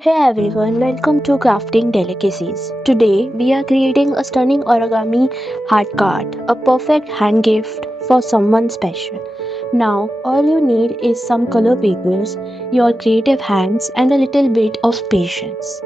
Hey everyone, welcome to Crafting Delicacies. Today we are creating a stunning origami heart card, a perfect hand gift for someone special. Now, all you need is some color papers, your creative hands, and a little bit of patience.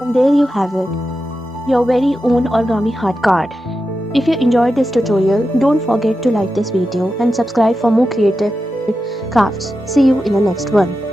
And there you have it, your very own origami heart card. If you enjoyed this tutorial, don't forget to like this video and subscribe for more creative crafts. See you in the next one.